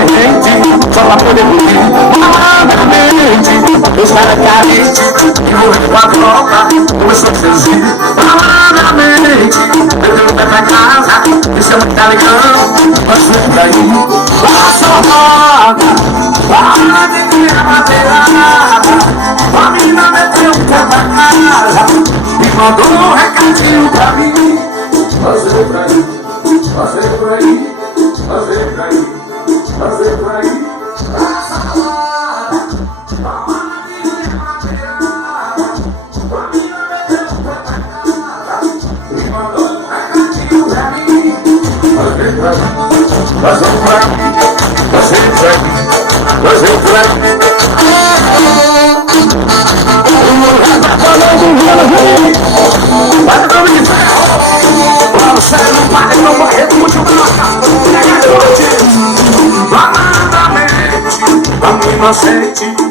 gente, só pra poder dormir. Malandramente, eu estava carente, envolvido com a tropa, começou a seduzir. Malandramente, eu dei um pé pra casa, me chama de talicão, mas fui por aí. Passa a roda, para de criar madeirada. A menina meteu um pé pra casa e mandou um recadinho pra mim. Passei por aí, passei por aí, passei por aí, passei por aí. Passa a roda, para de criar madeirada. A menina meteu um pé pra casa e mandou um recadinho pra mim. Passei por aí, passei por aí, passei por aí, passei por aí. Vai pra mim, vamos sair no parque, não morrer do último bloco. Malandramente, a minha inocente